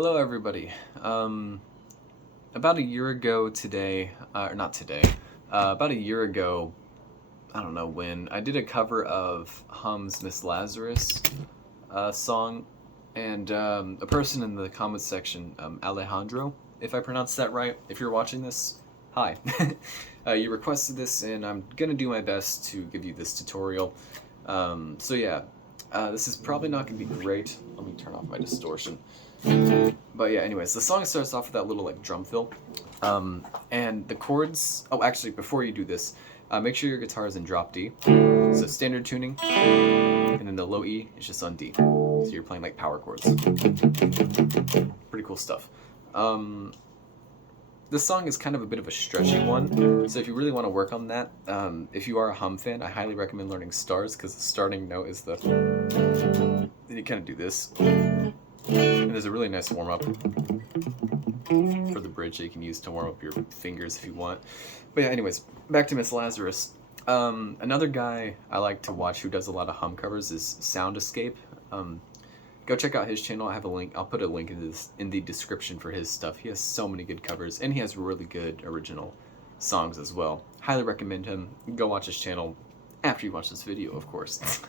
Hello, everybody. About a year ago today, or not today, about a year ago, I don't know when, I did a cover of Hum's Miss Lazarus song, and a person in the comments section, Alejandro, if I pronounced that right, if you're watching this, hi. You requested this, and I'm gonna do my best to give you this tutorial. So yeah, this is probably not gonna be great. Let me turn off my distortion. But yeah, anyways, the song starts off with that little like drum fill, and the chords. Oh, actually, before you do this, make sure your guitar is in drop D, so standard tuning, and then the low E is just on D, so you're playing like power chords. Pretty cool stuff. This song is kind of a bit of a stretchy one, so if you really want to work on that, if you are a Hum fan, I highly recommend learning stars because the starting note is the. Then you kind of do this. And there's a really nice warm-up for the bridge that you can use to warm up your fingers if you want. But yeah, anyways, back to Miss Lazarus. Another guy I like to watch who does a lot of Hum covers is Sound Escape. Go check out his channel. I have a link. I'll put a link in the description for his stuff. He has so many good covers, and he has really good original songs as well. Highly recommend him. Go watch his channel after you watch this video, of course.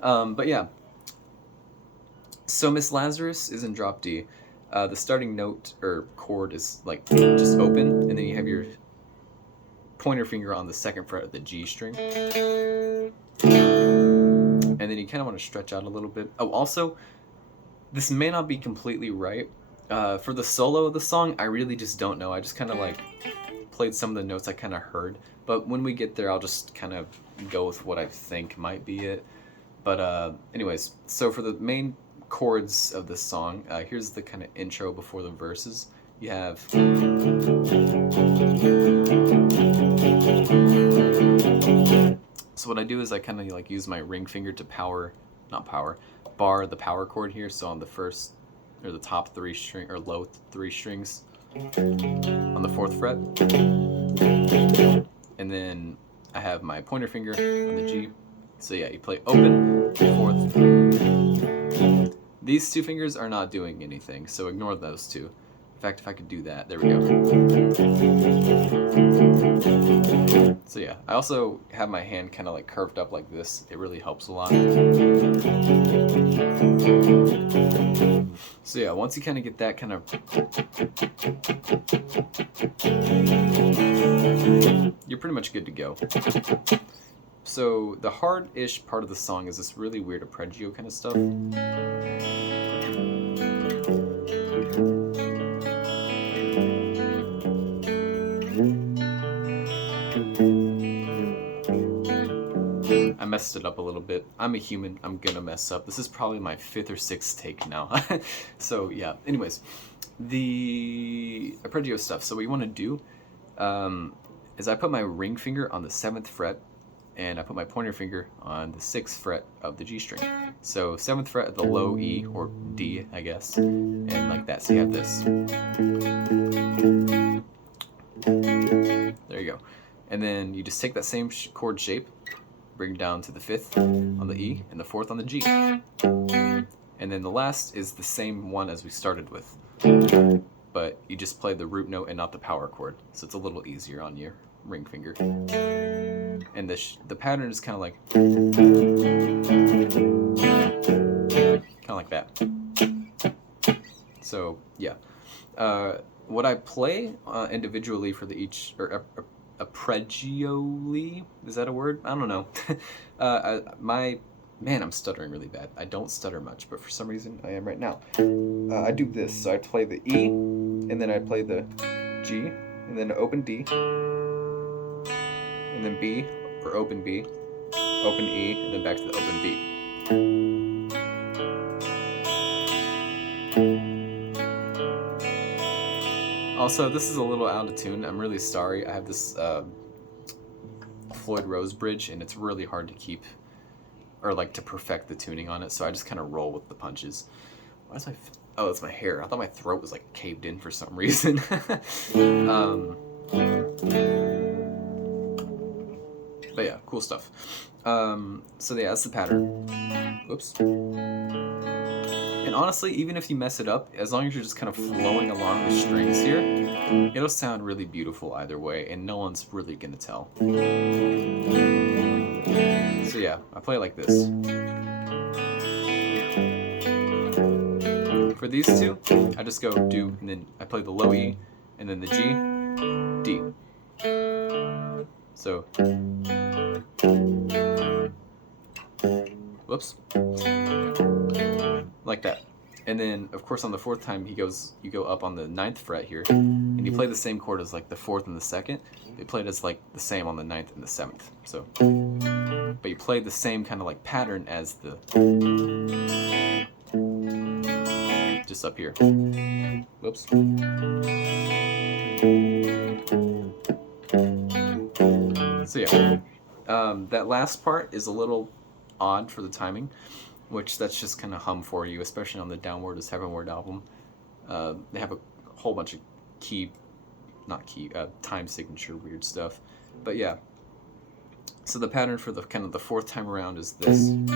But yeah. So Miss Lazarus is in drop D. The starting note or chord is like just open, and then you have your pointer finger on the second fret of the G string. And then you kind of want to stretch out a little bit. Oh, also, this may not be completely right. For the solo of the song, I really just don't know. I just kind of like played some of the notes I kind of heard. But when we get there, I'll just kind of go with what I think might be it. But anyways, so for the main chords of this song, here's the kind of intro before the verses. You have so what I do is I kind of like use my ring finger to bar the power chord here. So on the first or the top three string or low three strings on the fourth fret, and then I have my pointer finger on the G. So yeah, you play open, fourth. These two fingers are not doing anything, so ignore those two. In fact, if I could do that, there we go. So yeah, I also have my hand kind of like curved up like this. It really helps a lot. So yeah, once you kind of get that kind of... you're pretty much good to go. So the hard-ish part of the song is this really weird Arpeggio kind of stuff. I messed it up a little bit. I'm a human. I'm gonna mess up. This is probably my 5th or 6th take now. So yeah, anyways, the Arpeggio stuff. So what you want to do is I put my ring finger on the 7th fret, and I put my pointer finger on the 6th fret of the G string. So 7th fret of the low E, or D, I guess, and like that. So you have this. There you go. And then you just take that same chord shape, bring it down to the 5th on the E, and the 4th on the G. And then the last is the same one as we started with, but you just play the root note and not the power chord, so it's a little easier on your ring finger. And the pattern is kind of like that. So yeah, what I play individually for the each or Arpeggioli, is that a word? I don't know. Man, I'm stuttering really bad. I don't stutter much, but for some reason I am right now. I do this, so I play the E, and then I play the G, and then open D, and then B, or open B, open E, and then back to the open B. Also, this is a little out of tune. I'm really sorry. I have this Floyd Rose bridge, and it's really hard to keep, or like to perfect the tuning on it, so I just kind of roll with the punches. Why is oh, it's my hair. I thought my throat was like caved in for some reason. But yeah, cool stuff. So yeah, that's the pattern. Whoops. And honestly, even if you mess it up, as long as you're just kind of flowing along the strings here, it'll sound really beautiful either way, and no one's really gonna tell. So yeah, I play it like this. For these two, I just go do, and then I play the low E, and then the G, D. So, whoops, like that. And then, of course, on the fourth time, you go up on the 9th fret here, and you play the same chord as like the 4th and the 2nd. They play it as like the same on the 9th and the 7th. So, but you play the same kind of like pattern as the, just up here. Whoops. So yeah, that last part is a little odd for the timing, which that's just kind of hum for you, especially on the Downward is Heavenward album. They have a whole bunch of time signature weird stuff. But yeah, so the pattern for the kind of the fourth time around is this. And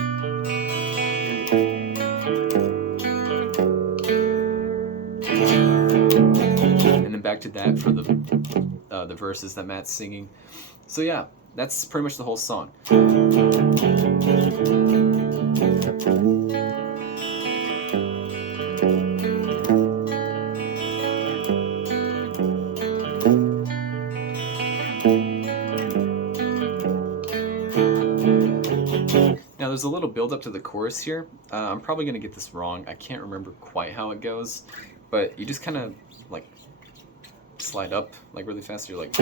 then back to that for the verses that Matt's singing. So yeah, that's pretty much the whole song. Now there's a little build up to the chorus here. I'm probably going to get this wrong. I can't remember quite how it goes, but you just kind of like slide up like really fast. You're like,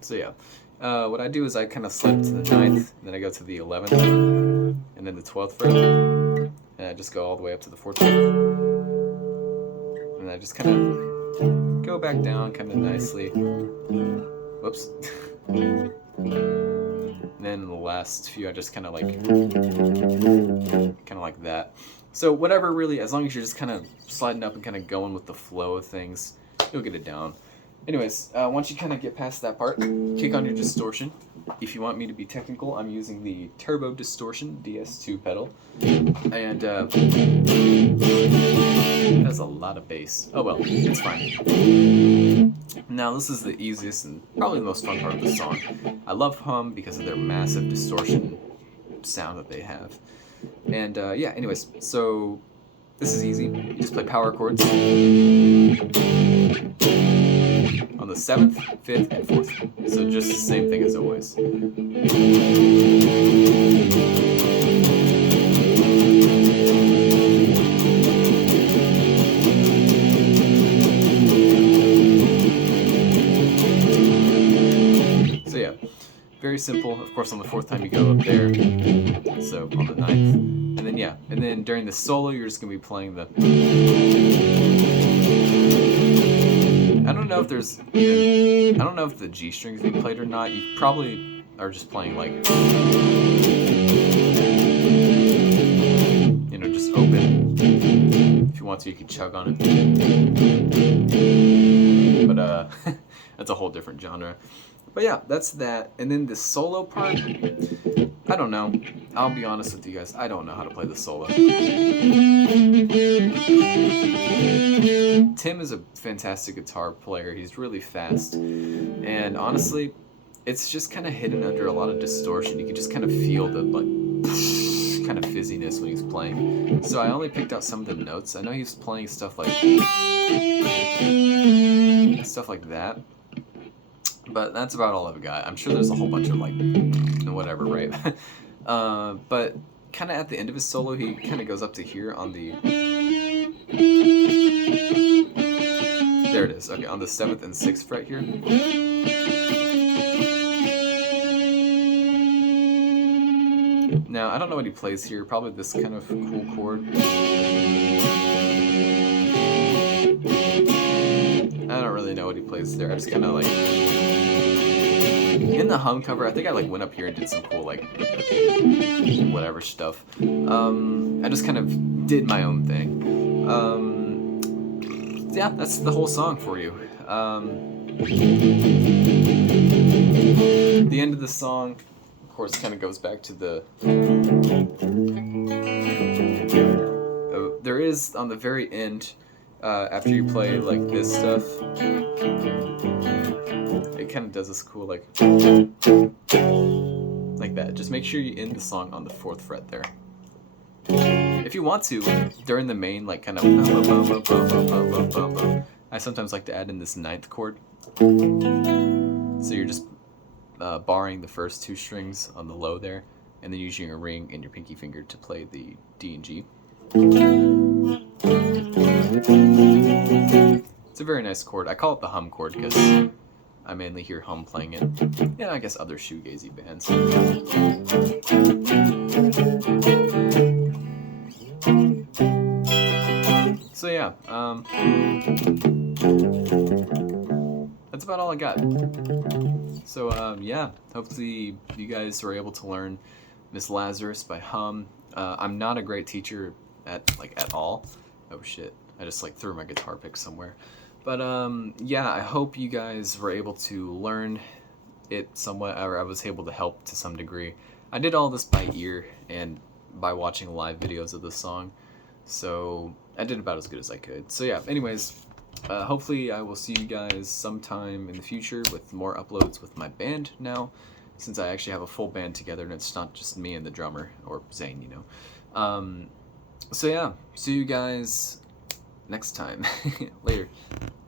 so yeah, what I do is I kind of slide to the 9th, and then I go to the 11th, and then the 12th fret, and I just go all the way up to the 14th, and I just kind of go back down kind of nicely. Whoops. And then the last few, I just kind of like that. So whatever, really, as long as you're just kind of sliding up and kind of going with the flow of things, you'll get it down. Anyways, once you kind of get past that part, kick on your distortion. If you want me to be technical, I'm using the Turbo Distortion DS2 pedal. And that's a lot of bass. Oh well, it's fine. Now this is the easiest and probably the most fun part of the song. I love hum because of their massive distortion sound that they have. And yeah, anyways, so this is easy. You just play power chords on the 7th, 5th, and 4th. So just the same thing as always. So yeah, very simple. Of course, on the 4th time you go up there. So on the 9th. And then yeah, and then during the solo you're just going to be playing the... I don't know if the G strings being played or not. You probably are just playing like, you know, just open. If you want to, you can chug on it. But that's a whole different genre. But yeah, that's that. And then the solo part, I don't know. I'll be honest with you guys. I don't know how to play the solo. Tim is a fantastic guitar player. He's really fast. And honestly, it's just kind of hidden under a lot of distortion. You can just kind of feel the like kind of fizziness when he's playing. So I only picked out some of the notes. I know he's playing stuff like that. But that's about all I've got. I'm sure there's a whole bunch of like whatever, right? But kind of at the end of his solo, he kind of goes up to here on the... There it is. Okay, on the 7th and 6th fret here. Now, I don't know what he plays here. Probably this kind of cool chord. I don't really know what he plays there. I just kind of like... In the hum cover, I think I like went up here and did some cool like whatever stuff. I just kind of did my own thing. yeah, that's the whole song for you. The end of the song, of course, kind of goes back to the. There is on the very end, after you play like this stuff, it kind of does this cool like that. Just make sure you end the song on the 4th fret there. If you want to, during the main, like kind of, I sometimes like to add in this 9th chord. So you're just barring the first 2 strings on the low there, and then using your ring and your pinky finger to play the D and G. It's a very nice chord. I call it the hum chord because I mainly hear hum playing it. Yeah, I guess other shoegazy bands. So yeah, that's about all I got. So yeah, hopefully you guys were able to learn Miss Lazarus by Hum. I'm not a great teacher at all. Oh shit, I just like threw my guitar pick somewhere. But yeah, I hope you guys were able to learn it somewhat, or I was able to help to some degree. I did all this by ear and by watching live videos of this song, so I did about as good as I could. So yeah, anyways, hopefully I will see you guys sometime in the future with more uploads with my band now, since I actually have a full band together and it's not just me and the drummer, or Zane, you know. So yeah, see you guys next time. Later.